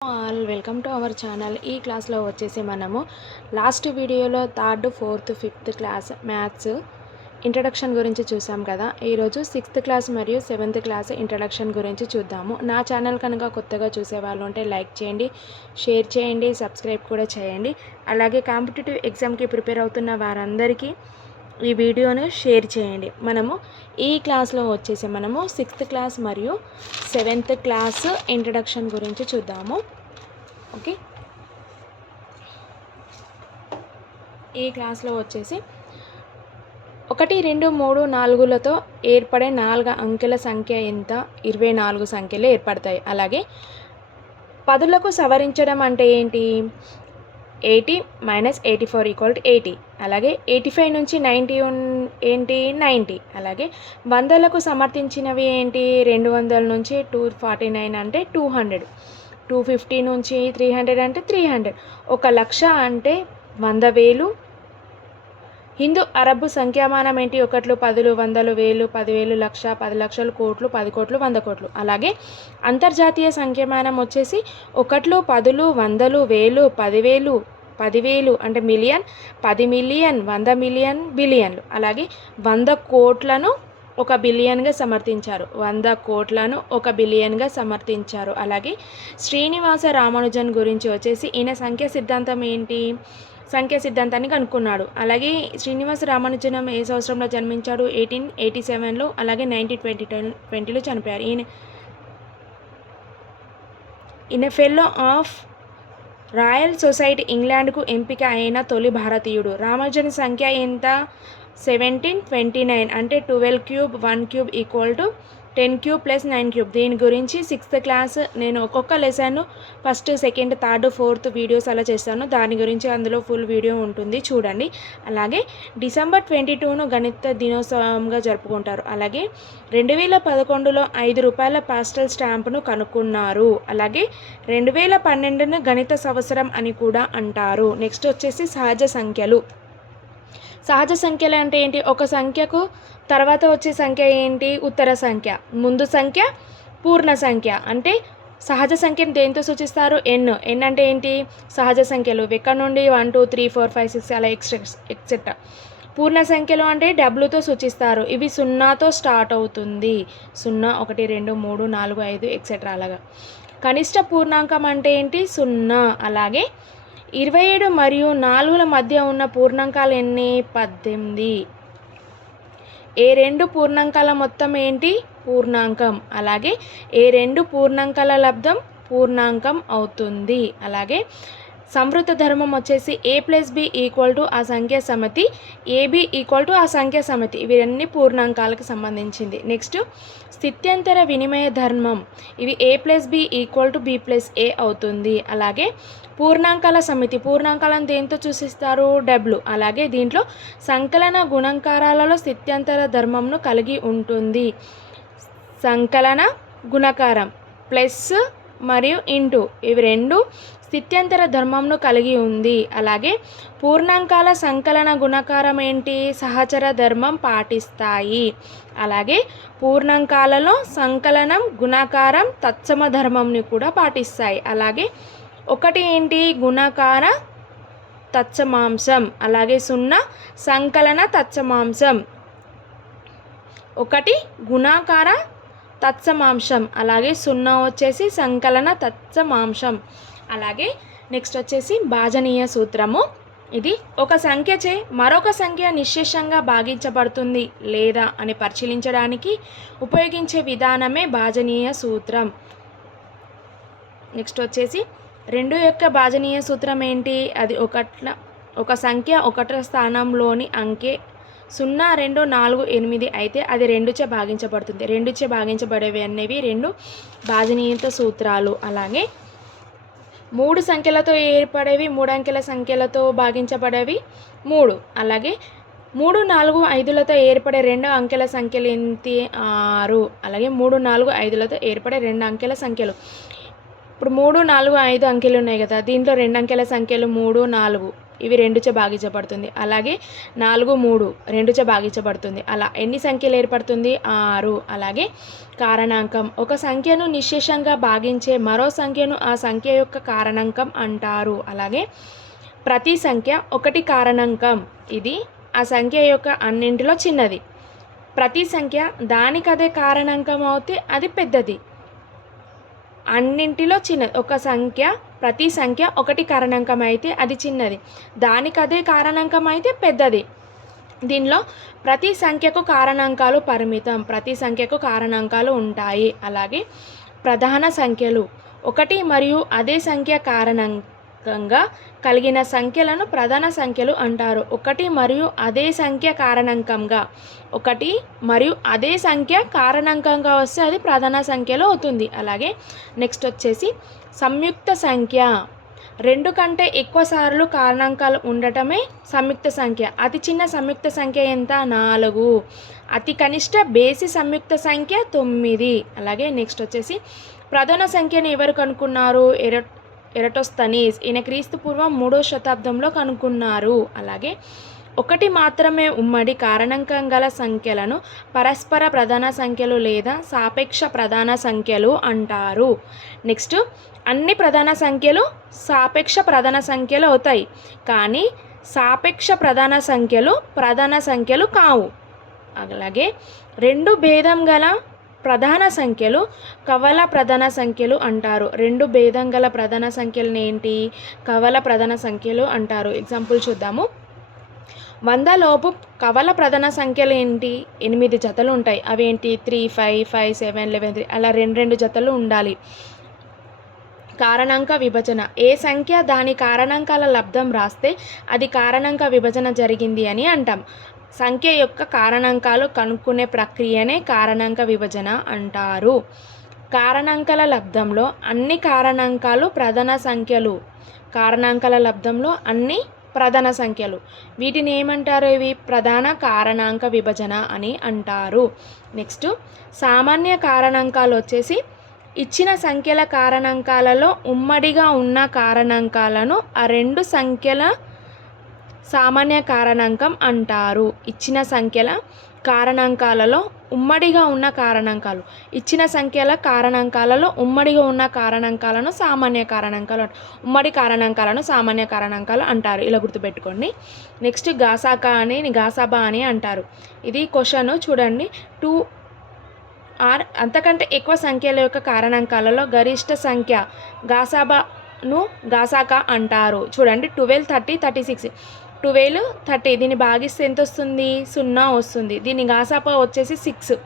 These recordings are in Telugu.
All welcome to our channel. ఈ క్లాస్లో వచ్చేసి మనము లాస్ట్ వీడియోలో 3rd, 4th, 5th class maths introduction గురించి చూసాం కదా. ఈరోజు 6th క్లాస్ మరియు 7th క్లాస్ ఇంట్రడక్షన్ గురించి చూద్దాము. నా ఛానల్ కనుక కొత్తగా చూసే వాళ్ళు ఉంటే లైక్ చేయండి, షేర్ చేయండి, సబ్స్క్రైబ్ కూడా చేయండి. అలాగే కాంపిటేటివ్ ఎగ్జామ్కి ప్రిపేర్ అవుతున్న వారందరికీ ఈ వీడియోను షేర్ చేయండి. మనము ఈ క్లాస్లో వచ్చేసి మనము 6th క్లాస్ మరియు 7th క్లాస్ ఇంట్రడక్షన్ గురించి చూద్దాము. ఓకే, ఈ క్లాస్లో వచ్చేసి 1, 2, 3, 4లతో ఏర్పడే 4 అంకెల సంఖ్య ఎంత? 24 సంఖ్యలు ఏర్పడతాయి. అలాగే పదులకు సవరించడం అంటే ఏంటి? 80 - 84 = 80. అలాగే 85 నుంచి 90 ఏంటి? 90. అలాగే వందలకు సమర్థించినవి ఏంటి? 200 నుంచి 249 అంటే 200. 250 నుంచి 300 అంటే 300. 1,00,000 అంటే 100,000. హిందూ అరబ్బు సంఖ్యామానం ఏంటి? 1, 10, 100, 1000, 10,000, లక్ష, 10 లక్షలు, కోట్లు, 10 కోట్లు, 100 కోట్లు. అలాగే అంతర్జాతీయ సంఖ్యామానం వచ్చేసి 1, 10, 100, 1000, 10,000, 10,000 అంటే మిలియన్, 10 మిలియన్, 100 మిలియన్, బిలియన్లు. అలాగే 100 కోట్లను 1 బిలియన్గా సమర్థించారు. 100 కోట్లను 1 బిలియన్గా సమర్థించారు. అలాగే శ్రీనివాస రామానుజన్ గురించి వచ్చేసి ఈయన సంఖ్యా సిద్ధాంతం ఏంటి? సంఖ్యా సిద్ధాంతాన్ని కనుక్కున్నాడు. అలాగే శ్రీనివాస రామానుజన్ ఏ సంవత్సరంలో జన్మించాడు? 1887లో. అలాగే 1920లో చనిపోయారు. ఈయన ఫెల్లో ఆఫ్ రాయల్ సొసైటీ ఇంగ్లాండ్కు ఎంపిక అయిన తొలి భారతీయుడు. రామానుజన్ సంఖ్య ఎంత? 1729 అంటే 12³ 1³ = 10³ + 9³. దీని గురించి 6th క్లాస్ నేను ఒక్కొక్క lesson 1st, 2nd, 3rd, 4th videos అలా చేస్తాను. దాని గురించి అందులో ఫుల్ వీడియో ఉంటుంది, చూడండి. అలాగే డిసెంబర్ 22ను గణిత దినోత్సవంగా జరుపుకుంటారు. అలాగే 2011లో ₹5 పోస్టల్ స్టాంపును కనుక్కున్నారు. అలాగే 2012ను గణిత సంవత్సరం అని కూడా అంటారు. నెక్స్ట్ వచ్చేసి సహజ సంఖ్యలు. సహజ సంఖ్యలు అంటే ఏంటి? ఒక సంఖ్యకు తర్వాత వచ్చే సంఖ్య ఏంటి? ఉత్తర సంఖ్య. ముందు సంఖ్య పూర్ణ సంఖ్య. అంటే సహజ సంఖ్యను దేంతో సూచిస్తారు? ఎన్. ఎన్ అంటే ఏంటి? సహజ సంఖ్యలు. ఇక్కడ నుండి 1, 2, 3, 4, 5, 6 అలా ఎక్సెట్రా. పూర్ణ సంఖ్యలు అంటే డబ్ల్యూతో సూచిస్తారు. ఇవి 0తో స్టార్ట్ అవుతుంది. 0, 1, 2, 3, 4, 5 ఎక్సెట్రా అలాగా. కనిష్ట పూర్ణాంకం అంటే ఏంటి? 0. అలాగే 27 మరియు 4ల మధ్య ఉన్న పూర్ణాంకాలు ఎన్ని? 18. ఏ 2 పూర్ణాంకాల మొత్తం ఏంటి? పూర్ణాంకం. అలాగే ఏ 2 పూర్ణాంకాల లబ్ధం పూర్ణాంకం అవుతుంది. అలాగే సంవృత ధర్మం వచ్చేసి a+b = ఆ సంఖ్య సమితి, ab = ఆ సంఖ్య సమితి. ఇవన్నీ పూర్ణాంకాలకు సంబంధించింది. నెక్స్ట్ స్థిత్యంతర వినిమయ ధర్మం. ఇవి a+b = b+a అవుతుంది. అలాగే పూర్ణాంకాల సమితి. పూర్ణాంకాలను దేంతో సూచిస్తారు? W. అలాగే దీంట్లో సంకలన గుణకారాలలో స్థిత్యంతర ధర్మంను కలిగి ఉంటుంది. సంకలన గుణకారం ప్లస్ మరియు ఇంటూ ఇవి 2 స్థిత్యంతర ధర్మంను కలిగి ఉంది. అలాగే పూర్ణాంకాల సంకలన గుణకారం ఏంటి? సహచర ధర్మం పాటిస్తాయి. అలాగే పూర్ణాంకాలలో సంకలనం గుణకారం తత్సమ ధర్మంని కూడా పాటిస్తాయి. అలాగే 1 ఏంటి? గుణకార తత్సమాంశం. అలాగే 0 సంకలన తత్సమాంశం. 1 గుణాకార తత్సమాంశం. అలాగే 0 వచ్చేసి సంకలన తత్సమాంశం. అలాగే నెక్స్ట్ వచ్చేసి భాజనీయ సూత్రము. ఇది ఒక సంఖ్యచే మరొక సంఖ్య నిశ్శేషంగా భాగించబడుతుంది లేదా అని పరిశీలించడానికి ఉపయోగించే విధానమే భాజనీయ సూత్రం. నెక్స్ట్ వచ్చేసి 2 యొక్క భాజనీయ సూత్రం ఏంటి? అది ఒక సంఖ్య 1వ స్థానంలోని అంకె 0, 2, 4, 8 అయితే అది 2చే భాగించబడుతుంది. 2చే భాగించబడేవి అనేవి 2 భాజనీయత సూత్రాలు. అలాగే 3 సంఖ్యలతో ఏర్పడేవి 3 అంకెల సంఖ్యలతో భాగించబడేవి 3. అలాగే 3, 4, 5లతో ఏర్పడే 2 అంకెల సంఖ్యలు ఏంటి? 6. అలాగే 3, 4, 5లతో ఏర్పడే 2 అంకెల సంఖ్యలు. ఇప్పుడు 3, 4, 5 అంకెలు ఉన్నాయి కదా. దీంట్లో 2 అంకెల సంఖ్యలు 3, 4. ఇవి 2చే భాగించబడుతుంది. అలాగే 4 3 2చే భాగించబడుతుంది. అలా ఎన్ని సంఖ్యలు ఏర్పడుతుంది? 6. అలాగే కారణాంకం ఒక సంఖ్యను నిశ్శేషంగా భాగించే మరో సంఖ్యను ఆ సంఖ్య యొక్క కారణాంకం అంటారు. అలాగే ప్రతి సంఖ్య 1 కారణాంకం, ఇది ఆ సంఖ్య యొక్క అన్నింటిలో చిన్నది. ప్రతి సంఖ్య దానికదే కారణాంకం అవుతే అది పెద్దది. అన్నింటిలో చిన్నది. ఒక సంఖ్య ప్రతి సంఖ్య 1 కారణాంకం అయితే అది చిన్నది, దానికదే కారణాంకం అయితే పెద్దది. దీనిలో ప్రతి సంఖ్యకు కారణాంకాలు పరిమితం, ప్రతి సంఖ్యకు కారణాంకాలు ఉంటాయి. అలాగే ప్రధాన సంఖ్యలు 1 మరియు అదే సంఖ్య కారణాంకంగా కలిగిన సంఖ్యలను ప్రధాన సంఖ్యలు అంటారు. 1 మరియు అదే సంఖ్య కారణాంకంగా, 1 మరియు అదే సంఖ్య కారణాంకంగా వస్తే అది ప్రధాన సంఖ్యలో అవుతుంది. అలాగే నెక్స్ట్ వచ్చేసి సంయుక్త సంఖ్య. 2 కంటే ఎక్కువ సార్లు కారణాంకాలు ఉండటమే సంయుక్త సంఖ్య. అతి చిన్న సంయుక్త సంఖ్య ఎంత? 4. అతి కనిష్ట బేసి సంయుక్త సంఖ్య 9. అలాగే నెక్స్ట్ వచ్చేసి ప్రధాన సంఖ్యను ఎవరు కనుక్కున్నారు? ఎరటోస్తనీస్. ఈయన క్రీస్తు పూర్వం 3వ శతాబ్దంలో కనుక్కున్నారు. అలాగే 1 మాత్రమే ఉమ్మడి కారణాంకం గల సంఖ్యలను పరస్పర ప్రధాన సంఖ్యలు లేదా సాపేక్ష ప్రధాన సంఖ్యలు అంటారు. నెక్స్ట్ అన్ని ప్రధాన సంఖ్యలు సాపేక్ష ప్రధాన సంఖ్యలు అవుతాయి, కానీ సాపేక్ష ప్రధాన సంఖ్యలు కావు. అలాగే 2 భేదం గల ప్రధాన సంఖ్యలు కవల ప్రధాన సంఖ్యలు అంటారు. 2 భేదం గల ప్రధాన సంఖ్యలను ఏంటి? కవల ప్రధాన సంఖ్యలు అంటారు. ఎగ్జాంపుల్ చూద్దాము. 100 లోపు కవల ప్రధాన సంఖ్యలు ఏంటి? 8 జతలు ఉంటాయి. అవేంటి? 3 5 5 7 11 3 అలా 2 జతలు ఉండాలి. కారణాంక విభజన. ఏ సంఖ్య దాని కారణాంకాల లబ్ధం రాస్తే అది కారణాంక విభజన జరిగింది అని అంటాం. సంఖ్య యొక్క కారణాంకాలు కనుక్కునే ప్రక్రియనే కారణాంక విభజన అంటారు. కారణాంకాల లబ్ధంలో అన్ని కారణాంకాలు ప్రధాన సంఖ్యలు. కారణాంకాల లబ్ధంలో అన్ని ప్రధాన సంఖ్యలు. వీటిని ఏమంటారు? ఇవి ప్రధాన కారణాంక విభజన అని అంటారు. నెక్స్ట్ సామాన్య కారణాంకాలు వచ్చేసి ఇచ్చిన సంఖ్యల కారణాంకాలలో ఉమ్మడిగా ఉన్న కారణాంకాలను ఆ 2 సంఖ్యల సామాన్య కారణాంకం అంటారు. ఇచ్చిన సంఖ్యల కారణాంకాలలో ఉమ్మడిగా ఉన్న కారణాంకాలు, ఇచ్చిన సంఖ్యల కారణాంకాలలో ఉమ్మడిగా ఉన్న కారణాంకాలను సామాన్య కారణాంకాలు, ఉమ్మడి కారణాంకాలను సామాన్య కారణాంకాలు అంటారు. ఇలా గుర్తుపెట్టుకోండి. నెక్స్ట్ గాసాబా అని అంటారు. ఇది క్వశ్చన్ చూడండి. 2 ఆర్ అంతకంటే ఎక్కువ సంఖ్యల యొక్క కారణాంకాలలో గరిష్ట సంఖ్య గాసాబాను గాసాకా అంటారు. చూడండి 12 30 36 12 30 దీన్ని భాగిస్తే ఎంత వస్తుంది? 0 వస్తుంది. దీని గాసాపా వచ్చేసి 6,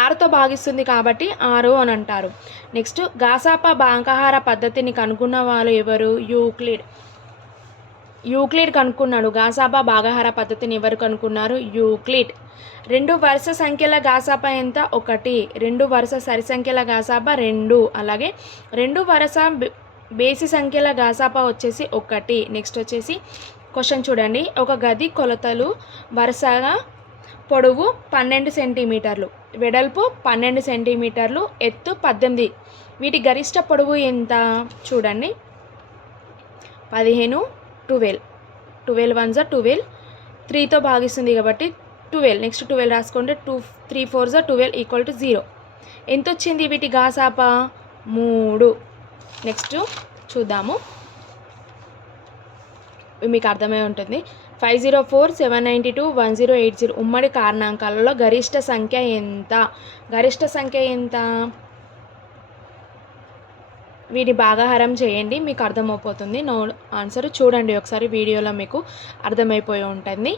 6తో భాగిస్తుంది కాబట్టి 6 అని అంటారు. నెక్స్ట్ గాసాపా భాగాహార పద్ధతిని కనుగొన్న వాళ్ళు ఎవరు? యూక్లిడ్ కనుక్కున్నాడు. గాసాబా భాగాహార పద్ధతిని ఎవరు కనుక్కున్నారు? యూక్లిడ్. 2 వరుస సంఖ్యల గాసాబా ఎంత? 1. 2 వరుస సరి సంఖ్యల గాసాబా 2. అలాగే 2 వరుస బేసి సంఖ్యల గాసాబా వచ్చేసి 1. నెక్స్ట్ వచ్చేసి క్వశ్చన్ చూడండి. ఒక గది కొలతలు వరుసగా పొడవు 12 సెంటీమీటర్లు, వెడల్పు 12 సెంటీమీటర్లు, ఎత్తు 18. వీటి గరిష్ట పొడవు ఎంత? చూడండి 15 12 12 1 12 3తో భాగిస్తుంది కాబట్టి 12. నెక్స్ట్ 12 రాసుకోండి. 2 3 4 12 = 0. ఎంత వచ్చింది వీటి గాసాపా? 3. నెక్స్ట్ చూద్దాము, మీకు అర్థమై ఉంటుంది. 504 792 1080 ఉమ్మడి కారణాంకాలలో గరిష్ట సంఖ్య ఎంత? వీటి భాగాహారం చేయండి, మీకు అర్థమైపోతుంది. నో ఆన్సర్ చూడండి ఒకసారి వీడియోలో, మీకు అర్థమైపోయి ఉంటుంది.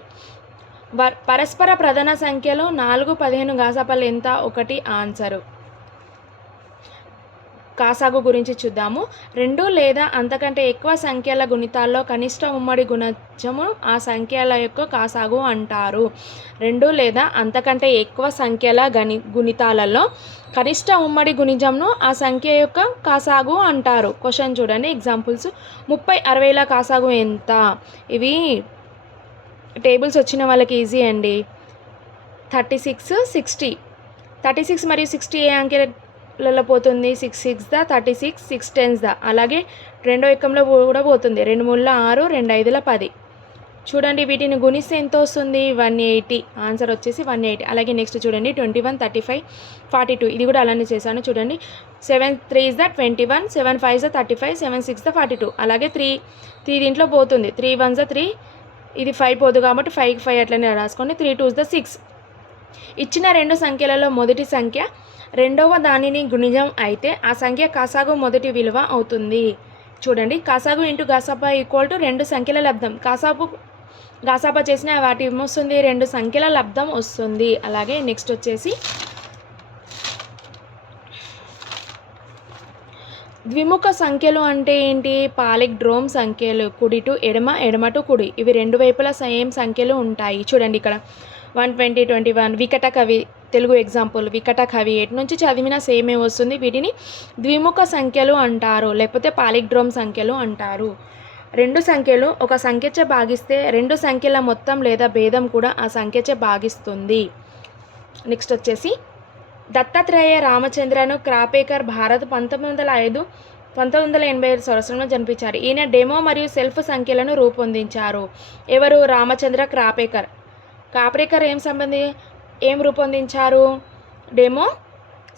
పరస్పర ప్రధాన సంఖ్యలో 4 15 గాసాపాలు ఎంత? 1 ఆన్సరు. కాసాగు గురించి చూద్దాము. 2 లేదా అంతకంటే ఎక్కువ సంఖ్యల గుణితాల్లో కనిష్ట ఉమ్మడి గుణజము ఆ సంఖ్యల యొక్క కాసాగు అంటారు. 2 లేదా అంతకంటే ఎక్కువ సంఖ్యల గుణితాలలో కనిష్ట ఉమ్మడి గుణిజంను ఆ సంఖ్య యొక్క కాసాగు అంటారు. క్వశ్చన్ చూడండి. ఎగ్జాంపుల్స్. 30 60ల కాసాగు ఎంత? ఇవి టేబుల్స్ వచ్చిన వాళ్ళకి ఈజీ అండి. 36 60. 36 మరియు 60 ఏ అంకె లలో పోతుంది, 6 6 దా 36, 6 10 దా, అలాగే రెండో ఎక్కంలో కూడా పోతుంది, 2 3 6, 2 5 10. చూడండి వీటిని గుణిస్తే ఎంత వస్తుంది, 180. ఆన్సర్ వచ్చేసి 180. అలాగే నెక్స్ట్ చూడండి 21, 35, 42. ఇది కూడా అలానే చేశాను చూడండి. 7 3 దా 21, 7 5 దా 35, 7 6 దా 42. అలాగే 3 దీంట్లో పోతుంది, 3 1 దా 3, ఇది 5 పోదు కాబట్టి 5 5 అట్లనే రాసుకోండి. 3 2 దా 6. ఇచ్చిన రెండు సంఖ్యలలో మొదటి సంఖ్య రెండవ దానిని గుణిజం అయితే ఆ సంఖ్య కాసాగు మొదటి విలువ అవుతుంది. చూడండి కాసాగు ఇంటూ గాసాబా ఈక్వల్ టు రెండు సంఖ్యల లబ్ధం. గాసాబా చేసిన వాటి ఏమొస్తుంది, రెండు సంఖ్యల లబ్ధం వస్తుంది. అలాగే నెక్స్ట్ వచ్చేసి ద్విముఖ సంఖ్యలు అంటే ఏంటి, పాలిడ్రోమ్ సంఖ్యలు, కుడి టు ఎడమ, ఎడమ టు కుడి, ఇవి రెండు వైపులా సేమ్ సంఖ్యలు ఉంటాయి. చూడండి ఇక్కడ 120, 21. వికట కవి తెలుగు ఎగ్జాంపుల్, వికట కవి ఎటు నుంచి చదివినా సేమే వస్తుంది. వీటిని ద్విముఖ సంఖ్యలు అంటారు, లేకపోతే పాలిడ్రోమ్ సంఖ్యలు అంటారు. రెండు సంఖ్యలు ఒక సంఖ్యచే భాగిస్తే రెండు సంఖ్యల మొత్తం లేదా భేదం కూడా ఆ సంఖ్యచే భాగిస్తుంది. నెక్స్ట్ వచ్చేసి దత్తాత్రేయ రామచంద్రను క్రాపేకర్ భారత్ 1985 సంవత్సరంలో జన్మించారు. ఈయన డెమో మరియు సెల్ఫ్ సంఖ్యలను రూపొందించారు. ఎవరు, రామచంద్ర క్రాపేకర్. క్రాపేకర్ ఏం రూపొందించారు, డెమో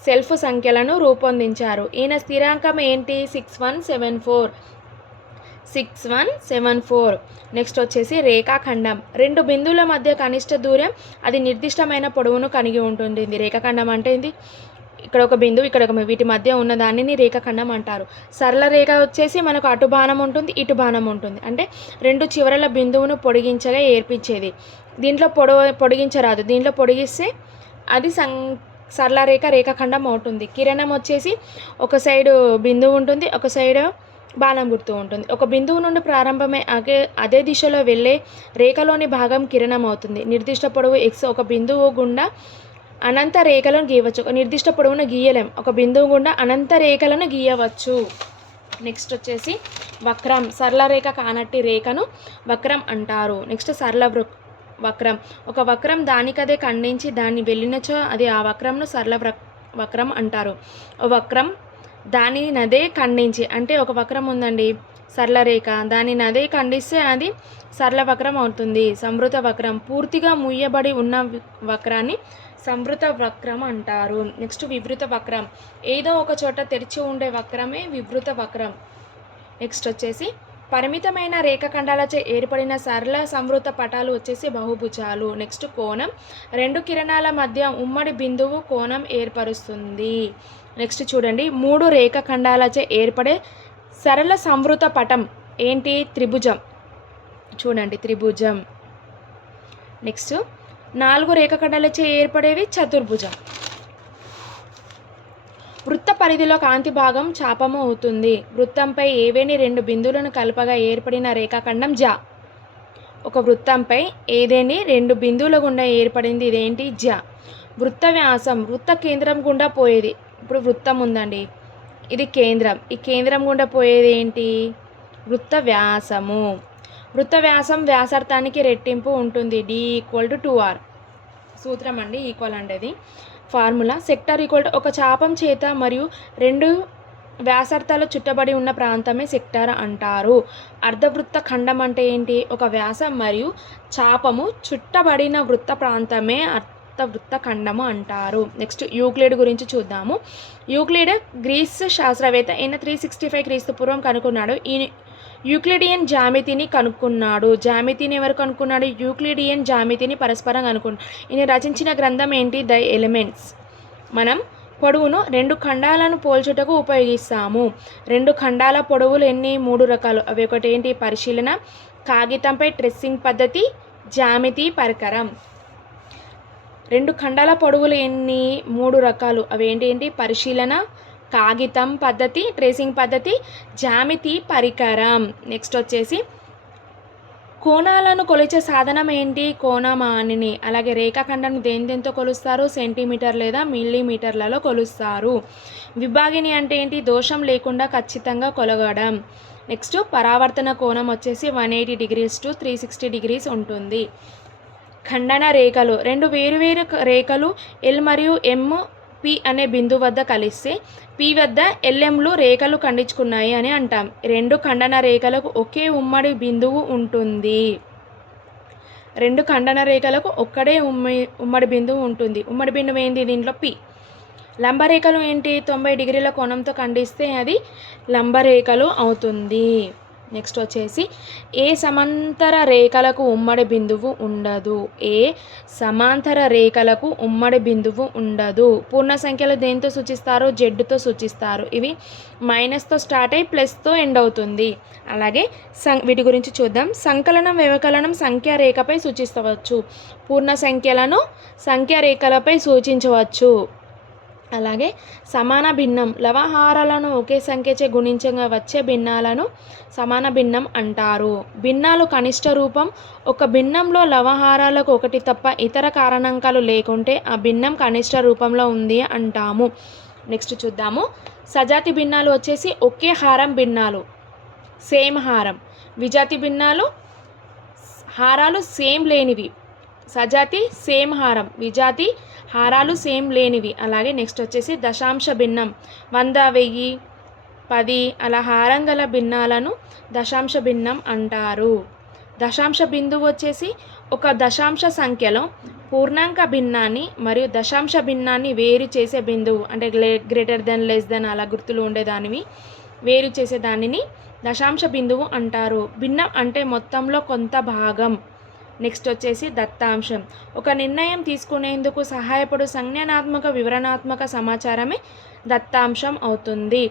సెల్ఫ్ సంఖ్యలను రూపొందించారు. ఈయన స్థిరాంకం ఏంటి, 6174. నెక్స్ట్ వచ్చేసి రేఖాఖండం, రెండు బిందువుల మధ్య కనిష్ట దూరం అది నిర్దిష్టమైన పొడవును కలిగి ఉంటుంది. రేఖాఖండం అంటే ఇది, ఇక్కడ ఒక బిందువు ఇక్కడ ఒక, వీటి మధ్య ఉన్న దానిని రేఖాఖండం అంటారు. సరళ రేఖ వచ్చేసి మనకు అటు బాణం ఉంటుంది, ఇటు బాణం ఉంటుంది, అంటే రెండు చివరల బిందువును పొడిగించగా ఏర్పించేది. దీంట్లో పొడిగించరాదు, దీంట్లో పొడిగిస్తే అది సరళ రేఖ రేఖాఖండం అవుతుంది. కిరణం వచ్చేసి ఒక సైడు బిందువు ఉంటుంది, ఒక సైడు బాణం గుర్తు ఉంటుంది. ఒక బిందువు నుండి ప్రారంభమై అదే దిశలో వెళ్ళే రేఖలోని భాగం కిరణం అవుతుంది. నిర్దిష్ట పొడవు x ఒక బిందువు గుండా అనంత రేఖలను గీయవచ్చు. ఒక నిర్దిష్ట పొడవును గీయలేం, ఒక బిందువు గుండా అనంత రేఖలను గీయవచ్చు. నెక్స్ట్ వచ్చేసి వక్రం, సరళ రేఖ కానట్టి రేఖను వక్రం అంటారు. నెక్స్ట్ సరళ వక్రం, ఒక వక్రం దానికదే ఖండించి దాన్ని వెళ్ళినచో అది ఆ వక్రంను సరళ వక్రం అంటారు. వక్రం దాని నదే ఖండించి, అంటే ఒక వక్రం ఉందండి సరళ రేఖ, దాని నదే ఖండిస్తే అది సరళ వక్రం అవుతుంది. సంవృత వక్రం, పూర్తిగా ముయ్యబడి ఉన్న వక్రాన్ని సంవృత వక్రం అంటారు. నెక్స్ట్ వివృత వక్రం, ఏదో ఒక చోట తెరిచి ఉండే వక్రమే వివృత వక్రం. నెక్స్ట్ వచ్చేసి పరిమితమైన రేఖాఖండాలచే ఏర్పడిన సరళ సంవృత పటాలు వచ్చేసి బహుభుజాలు. నెక్స్ట్ కోణం, రెండు కిరణాల మధ్య ఉమ్మడి బిందువు కోణం ఏర్పరుస్తుంది. నెక్స్ట్ చూడండి మూడు రేఖాఖండాలచే ఏర్పడే సరళ సంవృత పటం ఏంటి, త్రిభుజం. చూడండి త్రిభుజం. నెక్స్ట్ నాలుగు రేఖాఖండాలచే ఏర్పడేవి చతుర్భుజం. వృత్త పరిధిలో కాంతి భాగం చాపము అవుతుంది. వృత్తంపై ఏవేని రెండు బిందువులను కలపగా ఏర్పడిన రేఖాఖండం జ. ఒక వృత్తంపై ఏదేని రెండు బిందువుల గుండా ఏర్పడింది ఇదేంటి, జ. వృత్త వ్యాసం, వృత్త కేంద్రం గుండా పోయేది. ఇప్పుడు వృత్తం ఉందండి, ఇది కేంద్రం, ఈ కేంద్రం గుండా పోయేది ఏంటి, వృత్త వ్యాసము. వృత్త వ్యాసం వ్యాసార్థానికి రెట్టింపు ఉంటుంది. D = 2R. సూత్రం అండి, ఈక్వల్ అంటే అది ఫార్ములా. సెక్టార్ ఈక్వల్ టు ఒక చాపం చేత మరియు రెండు వ్యాసార్థాలు చుట్టబడి ఉన్న ప్రాంతమే సెక్టార్ అంటారు. అర్ధవృత్త ఖండం అంటే ఏంటి, ఒక వ్యాసం మరియు చాపము చుట్టబడిన వృత్త ప్రాంతమే అర్ధవృత్త ఖండము అంటారు. నెక్స్ట్ యూక్లిడ్ గురించి చూద్దాము. యూక్లిడ్ గ్రీస్ శాస్త్రవేత్త, ఈయన 365 క్రీస్తు పూర్వం కనుక్కున్నాడు. ఈ యూక్లిడియన్ జామితిని కనుక్కున్నాడు. జామితిని ఎవరు కనుక్కున్నాడు, యూక్లిడియన్ జామితిని పరస్పరం కనుక్కున్నాడు. ఈయన రచించిన గ్రంథం ఏంటి, ద ఎలిమెంట్స్. మనం పొడవును రెండు ఖండాలను పోల్చుటకు ఉపయోగిస్తాము. రెండు ఖండాల పొడవులు ఎన్ని, 3 రకాలు. అవి ఒకటి ఏంటి, పరిశీలన, కాగితంపై ట్రేసింగ్ పద్ధతి, జామితి పరికరం. రెండు ఖండాల పొడవులు ఎన్ని, 3 రకాలు. అవి ఏంటి, పరిశీలన, కాగితం పద్ధతి, ట్రేసింగ్ పద్ధతి, జామితి పరికరం. నెక్స్ట్ వచ్చేసి కోణాలను కొలిచే సాధనం ఏంటి, కోణమానిని. అలాగే రేఖాఖండం దేంతో కొలుస్తారు, సెంటీమీటర్ లేదా మిల్లీమీటర్లలో కొలుస్తారు. విభాగిని అంటే ఏంటి, దోషం లేకుండా ఖచ్చితంగా కొలగడం. నెక్స్ట్ పరావర్తన కోణం వచ్చేసి 180 degrees to 360 degrees ఉంటుంది. ఖండన రేఖలు, రెండు వేరువేరు రేఖలు L మరియు M పి అనే బిందువు వద్ద కలిస్తే పి వద్ద ఎల్ఎంలు రేఖలు ఖండించుకున్నాయి అని అంటాం. రెండు ఖండన రేఖలకు ఒకే ఉమ్మడి బిందువు ఉంటుంది. రెండు ఖండన రేఖలకు ఒక్కడే ఉమ్మడి బిందువు ఉంటుంది. ఉమ్మడి బిందువు ఏంటి దీంట్లో? పి. లంబరేఖలు ఏంటి? 90 డిగ్రీల కోణంతో ఖండిస్తే అది లంబరేఖలు అవుతుంది. నెక్స్ట్ వచ్చేసి ఏ సమాంతర రేఖలకు ఉమ్మడి బిందువు ఉండదు. ఏ సమాంతర రేఖలకు ఉమ్మడి బిందువు ఉండదు. పూర్ణ సంఖ్యలు దేంతో సూచిస్తారు? జెడ్తో సూచిస్తారు. ఇవి మైనస్తో స్టార్ట్ అయ్యి ప్లస్తో ఎండ్ అవుతుంది. అలాగే వీటి గురించి చూద్దాం. సంకలనం వ్యవకలనం సంఖ్యా రేఖపై సూచించవచ్చు. పూర్ణ సంఖ్యలను సంఖ్యా రేఖలపై సూచించవచ్చు. అలాగే సమాన భిన్నం లవహారాలను ఒకే సంఖ్యచే గుణించగా వచ్చే భిన్నాలను సమాన భిన్నం అంటారు. భిన్నాలు కనిష్ట రూపం ఒక భిన్నంలో లవహారాలకు ఒకటి తప్ప ఇతర కారణాంకాలు లేకుంటే ఆ భిన్నం కనిష్ట రూపంలో ఉంది అంటాము. నెక్స్ట్ చూద్దాము. సజాతి భిన్నాలు వచ్చేసి ఒకే హారం భిన్నాలు, సేమ్ హారం. విజాతి భిన్నాలు హారాలు సేమ్ లేనివి. సజాతి సేమ్ హారం, విజాతి హారాలు సేమ్ లేనివి. అలాగే నెక్స్ట్ వచ్చేసి దశాంశ భిన్నం 100, 1000, 10 అలా హారం గల భిన్నాలను దశాంశ భిన్నం అంటారు. దశాంశ బిందువు వచ్చేసి ఒక దశాంశ సంఖ్యలో పూర్ణాంక భిన్నాన్ని మరియు దశాంశ భిన్నాన్ని వేరు చేసే బిందువు, అంటే గ్రేటర్ దెన్, లెస్ దెన్ అలా గుర్తులు ఉండేదానివి వేరు చేసే దానిని దశాంశ బిందువు అంటారు. భిన్నం అంటే మొత్తంలో కొంత భాగం. నెక్స్ట్ వచ్చేసి దత్తాంశం. ఒక నిర్ణయం తీసుకునేందుకు సహాయపడు సంజ్ఞానాత్మక వివరణాత్మక సమాచారమే దత్తాంశం అవుతుంది.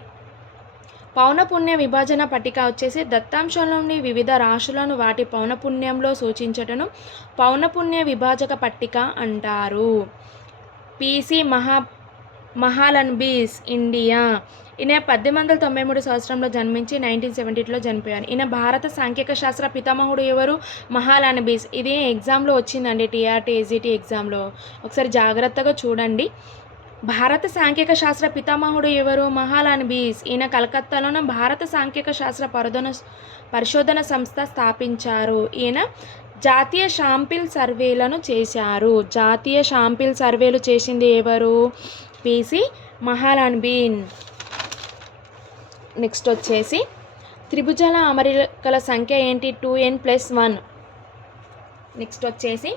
పౌనపుణ్య విభజన పట్టిక వచ్చేసి దత్తాంశంలోని వివిధ రాశులను వాటి పౌనపుణ్యంలో సూచించటను పౌనపుణ్య విభాజక పట్టిక అంటారు. PC Mahalanobis, India. ఈయన 1893 సంవత్సరంలో జన్మించి 1972లో చనిపోయారు. ఈయన భారత సాంఖ్యక శాస్త్ర పితామహుడు ఎవరు? మహాలన్బీస్. ఇది ఎగ్జామ్లో వచ్చిందండి, టీఆర్టీ ఎస్జిటి ఎగ్జామ్లో. ఒకసారి జాగ్రత్తగా చూడండి. భారత సాంఖ్యక శాస్త్ర పితామహుడు ఎవరు? మహాలన్బీస్. ఈయన కలకత్తాలోని భారత సాంఖ్యక శాస్త్ర పరిశోధన సంస్థ స్థాపించారు. ఈయన జాతీయ శాంపిల్ సర్వేలను చేశారు. జాతీయ శాంపిల్ సర్వేలు చేసింది ఎవరు? పిసి మహాలన్బీన్. నెక్స్ట్ వచ్చేసి త్రిభుజాల అమరికల సంఖ్య ఏంటి? 2n+1. నెక్స్ట్ వచ్చేసి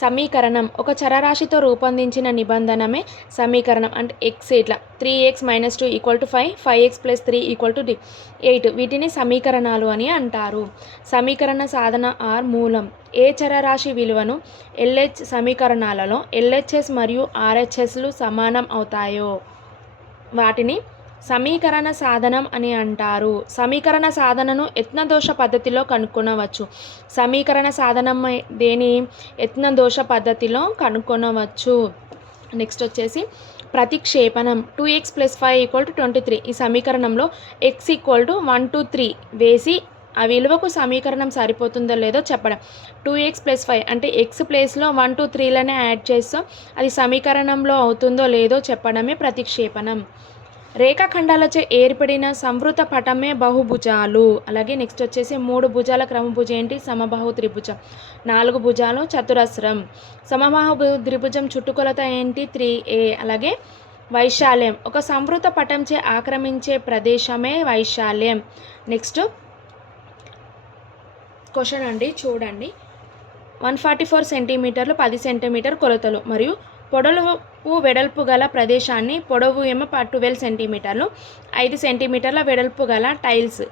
సమీకరణం. ఒక చరరాశితో రూపొందించిన నిబంధనమే సమీకరణం. అంటే ఎక్స్ ఇట్లా 3x - 2 = 5, 5x + 3 = 8. వీటిని సమీకరణాలు అని అంటారు. సమీకరణ సాధన ఆర్ మూలం. ఏ చరరాశి విలువను LH సమీకరణాలలో LHS మరియు RHSలు సమానం అవుతాయో వాటిని సమీకరణ సాధనం అని అంటారు. సమీకరణ సాధనను యత్నదోష పద్ధతిలో కనుక్కొనవచ్చు. సమీకరణ సాధనం దేని? యత్నదోష పద్ధతిలో కనుక్కొనవచ్చు. నెక్స్ట్ వచ్చేసి ప్రతిక్షేపణం. 2x + 5 = 23. ఈ సమీకరణంలో x = 1 to 3 వేసి ఆ విలువకు సమీకరణం సరిపోతుందో లేదో చెప్పడం. 2x + 5 అంటే x ప్లేస్లో 1 to 3లనే యాడ్ చేస్తాం, అది సమీకరణంలో అవుతుందో లేదో చెప్పడమే ప్రతిక్షేపణం. రేఖాఖండాలచే ఏర్పడిన సంవృత పటమే బహుభుజాలు. అలాగే నెక్స్ట్ వచ్చేసి 3 భుజాల క్రమభుజం ఏంటి? సమబాహు త్రిభుజం. 4 భుజాలు చతురస్రం. సమబాహు త్రిభుజం చుట్టుకొలత ఏంటి? 3a. అలాగే వైశాల్యం. ఒక సంవృత పటంచే ఆక్రమించే ప్రదేశమే వైశాల్యం. నెక్స్ట్ క్వశ్చన్ అండి, చూడండి. 144 సెంటీమీటర్లు 10 సెంటీమీటర్ కొలతలు మరియు పొడవు వెడల్పు గల ప్రదేశాన్ని, పొడవు ఏమో 12 సెంటీమీటర్లు, 5 సెంటీమీటర్ల వెడల్పు గల టైల్స్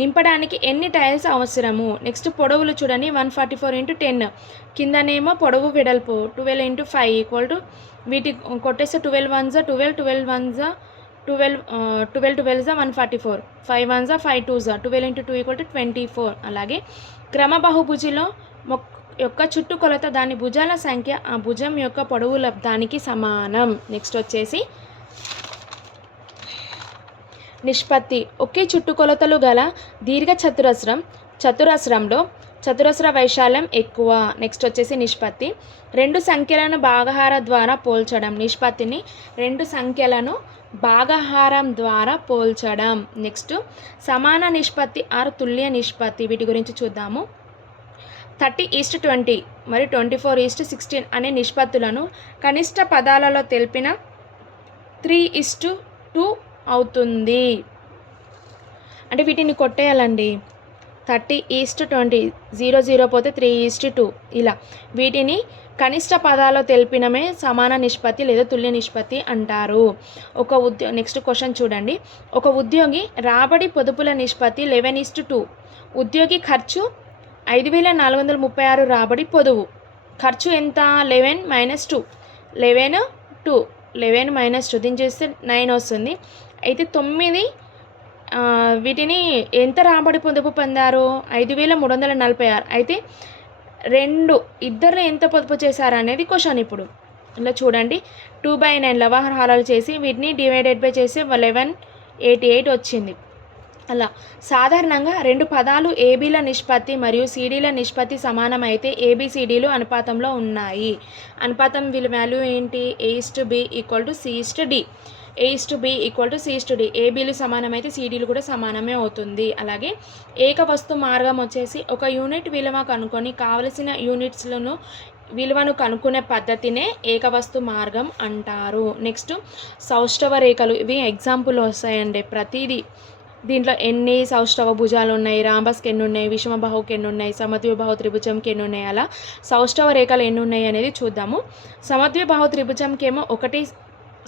నింపడానికి ఎన్ని టైల్స్ అవసరము? నెక్స్ట్ పొడవులు చూడండి. 144 × 10. కిందనేమో పొడవు వెడల్పు 12 × 5 వీటి కొట్టేస్తే 12 1s 12, 12 1s 12, 12 12s 144, 5 1s 5 2s 12 × 2 = 24. అలాగే క్రమ బహుభుజిలో యొక్క చుట్టుకొలత దాని భుజాల సంఖ్య ఆ భుజం యొక్క పొడవు లబ్ధానికి సమానం. నెక్స్ట్ వచ్చేసి నిష్పత్తి. ఒకే చుట్టుకొలతలు గల దీర్ఘ చతురస్రంలో చతురస్ర వైశాల్యం ఎక్కువ. నెక్స్ట్ వచ్చేసి నిష్పత్తి. 2 సంఖ్యలను భాగహారం ద్వారా పోల్చడం. నిష్పత్తిని 2 సంఖ్యలను భాగహారం ద్వారా పోల్చడం. నెక్స్ట్ సమాన నిష్పత్తి ఆర్ తుల్య నిష్పత్తి. వీటి గురించి చూద్దాము. 30:20 మరియు 24:16 అనే నిష్పత్తులను కనిష్ట పదాలలో తెలిపిన 3:2 అవుతుంది. అంటే వీటిని కొట్టేయాలండి. 30:20, 0 పోతే 3:2 ఇలా. వీటిని కనిష్ట పదాల్లో తెలిపినమే సమాన నిష్పత్తి లేదా తుల్య నిష్పత్తి అంటారు. నెక్స్ట్ క్వశ్చన్ చూడండి. ఒక ఉద్యోగి రాబడి పొదుపుల నిష్పత్తి 11:2. ఉద్యోగి ఖర్చు 5,436 రాబడి పొదువు. ఖర్చు ఎంత? 11 -2 దీన్ని చేస్తే 9 వస్తుంది. అయితే 9 వీటిని ఎంత రాబడి పొదుపు పొందారు? 5,346. అయితే ఇద్దరు ఎంత పొదుపు చేశారు అనేది క్వశ్చన్. ఇప్పుడు ఇలా చూడండి, 2/9 లవహారాలు చేసి వీటిని డివైడెడ్ బై చేసి 1188 వచ్చింది. అలా సాధారణంగా 2 పదాలు ఏబీల నిష్పత్తి మరియు సిడీల నిష్పత్తి సమానమైతే ఏబిసిడీలు అనుపాతంలో ఉన్నాయి. అనుపాతం వాల్యూ ఏంటి? A:B = C:D. A:B = C:D. ఏబీలు సమానమైతే సిడీలు కూడా సమానమే అవుతుంది. అలాగే ఏక వస్తు మార్గం వచ్చేసి ఒక యూనిట్ విలువ కనుక్కొని కావలసిన యూనిట్స్లను విలువను కనుక్కునే పద్ధతినే ఏకవస్తు మార్గం అంటారు. నెక్స్ట్ సౌష్ఠవ రేఖలు. ఇవి ఎగ్జాంపుల్ వస్తాయండి ప్రతిదీ. దీంట్లో ఎన్ని సౌష్ఠవ భుజాలు ఉన్నాయి, రాంబస్కి ఎన్ని ఉన్నాయి, విషమబాహుకి ఎన్ని ఉన్నాయి, సమద్విబాహు త్రిభుజంకి ఎన్ని ఉన్నాయి, అలా సౌష్ఠవ రేఖలు ఎన్ని ఉన్నాయి అనేది చూద్దాము. సమద్విబాహు త్రిభుజంకి ఏమో 1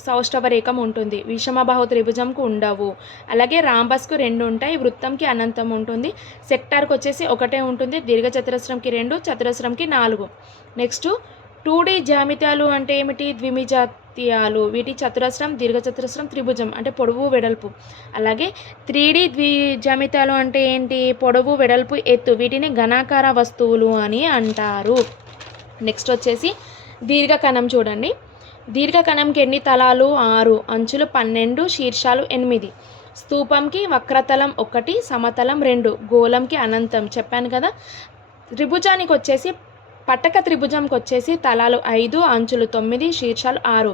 సౌష్ఠవ రేఖం ఉంటుంది, విషమబాహు త్రిభుజంకు ఉండవు. అలాగే రాంబస్కు 2 ఉంటాయి, వృత్తంకి అనంతం ఉంటుంది, సెక్టార్కి వచ్చేసి 1 ఉంటుంది, దీర్ఘచతురస్రంకి 2, చతురస్రంకి 4. నెక్స్ట్ 2D జ్యామిత్యాలు అంటే ఏమిటి? ద్విమిజాతీయాలు. వీటి చతురస్రం, దీర్ఘచతురస్రం, త్రిభుజం అంటే పొడవు వెడల్పు. అలాగే 3D ద్విజామిత్యాలు అంటే ఏంటి? పొడవు వెడల్పు ఎత్తు. వీటిని ఘనాకార వస్తువులు అని అంటారు. నెక్స్ట్ వచ్చేసి దీర్ఘకణం చూడండి. దీర్ఘకణంకి ఎన్ని తలాలు? 6, అంచులు 12, శీర్షాలు 8. స్తూపంకి వక్రతలం 1, సమతలం 2, గోళంకి అనంతం చెప్పాను కదా. త్రిభుజానికి వచ్చేసి పట్టక త్రిభుజంకి వచ్చేసి తలాలు 5, అంచులు 9, శీర్షాలు 6.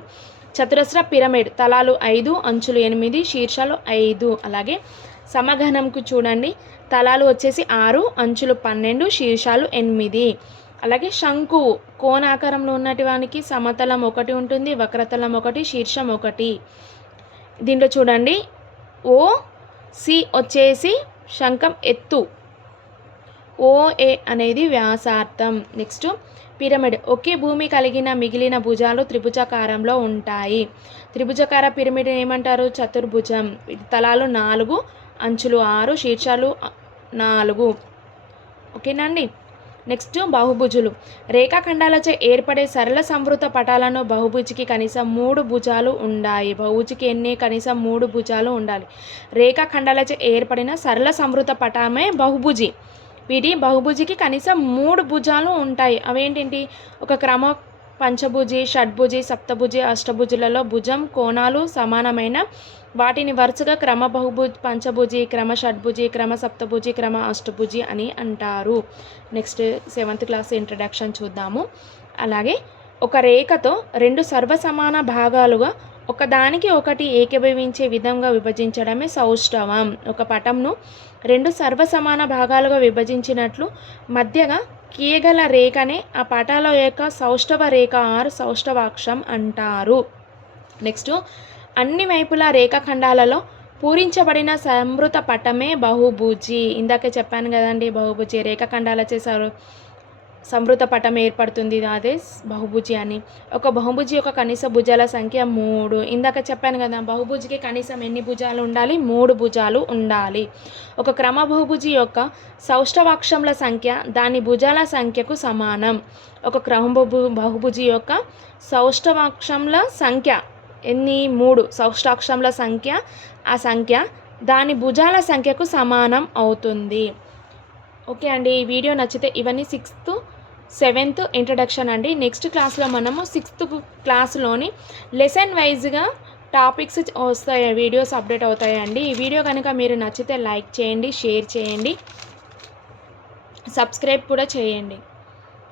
చతురస్ర పిరమిడ్ తలాలు 5, అంచులు 8, శీర్షాలు 5. అలాగే సమఘనంకు చూడండి, తలాలు వచ్చేసి 6, అంచులు 12, శీర్షాలు 8. అలాగే శంకువు కోణాకారంలో ఉన్నటివానికి సమతలం 1 ఉంటుంది, వక్రతలం 1, శీర్షం 1. దీంట్లో చూడండి, OC వచ్చేసి శంఖం ఎత్తు, OA అనేది వ్యాసార్థం. Next pyramid. ఒకే భూమి కలిగిన మిగిలిన భుజాలు త్రిభుజాకారంలో ఉంటాయి. త్రిభుజాకార పిరమిడ్ ఏమంటారు? చతుర్భుజం. తలాలు 4, అంచులు 6, శీర్షాలు 4. ఓకేనండి. నెక్స్ట్ బహుభుజులు. రేఖాఖండాలచే ఏర్పడే సరళ సంవృత పటాలను బహుభుజికి కనీసం 3 భుజాలు ఉండాలి. బహుభుజికి కనీసం 3 భుజాలు ఉండాలి. రేఖాఖండాలచే ఏర్పడిన సరళ సంవృత పటమే బహుభుజి. వీటి బహుభుజికి కనీసం 3 భుజాలు ఉంటాయి. అవేంటి? ఒక క్రమ పంచభుజి, షడ్భుజి, సప్తభుజి, అష్టభుజులలో భుజం కోణాలు సమానమైన వాటిని వరుసగా క్రమ పంచభుజి, క్రమ షడ్భుజి, క్రమ సప్తభుజి, క్రమ అష్టభుజి అని అంటారు. నెక్స్ట్ 7th క్లాస్ ఇంట్రడక్షన్ చూద్దాము. అలాగే ఒక రేఖతో 2 సర్వసమాన భాగాలుగా ఒకదానికి ఒకటి ఏకీభవించే విధంగా విభజించడమే సౌష్ఠవం. ఒక పటంను 2 సర్వసమాన భాగాలుగా విభజించినట్లు మధ్యగా గీయగల రేఖనే ఆ పటాల యొక్క సౌష్ఠవ రేఖ ఆర్ సౌష్ఠవాక్షం అంటారు. నెక్స్ట్ అన్ని వైపులా రేఖాఖండాలలో పూరించబడిన సంవృత పటమే బహుభుజి. ఇందాకే చెప్పాను కదండి, బహుభుజి రేఖాఖండాల చేశారు సంవృత పటం ఏర్పడుతుంది, అదే బహుభుజి అని. ఒక బహుభుజి యొక్క కనీస భుజాల సంఖ్య 3. ఇందాక చెప్పాను కదా, బహుభుజికి కనీసం ఎన్ని భుజాలు ఉండాలి? 3 భుజాలు ఉండాలి. ఒక క్రమ బహుభుజి యొక్క సౌష్ఠవాక్షముల సంఖ్య దాని భుజాల సంఖ్యకు సమానం. ఒక క్రమ బహుభుజి యొక్క సౌష్ఠవాక్షముల సంఖ్య ఎన్ని? 3. సౌష్ఠాక్షముల సంఖ్య, ఆ సంఖ్య దాని భుజాల సంఖ్యకు సమానం అవుతుంది. ఓకే అండి, ఈ వీడియో నచ్చితే ఇవన్నీ 6th 7th ఇంట్రడక్షన్ అండి. నెక్స్ట్ క్లాస్లో మనము 6th క్లాస్లోని లెసన్ వైజ్గా టాపిక్స్ వస్తాయి, వీడియోస్ అప్డేట్ అవుతాయండి. ఈ వీడియో కనుక మీరు నచ్చితే లైక్ చేయండి, షేర్ చేయండి, సబ్స్క్రైబ్ కూడా చేయండి.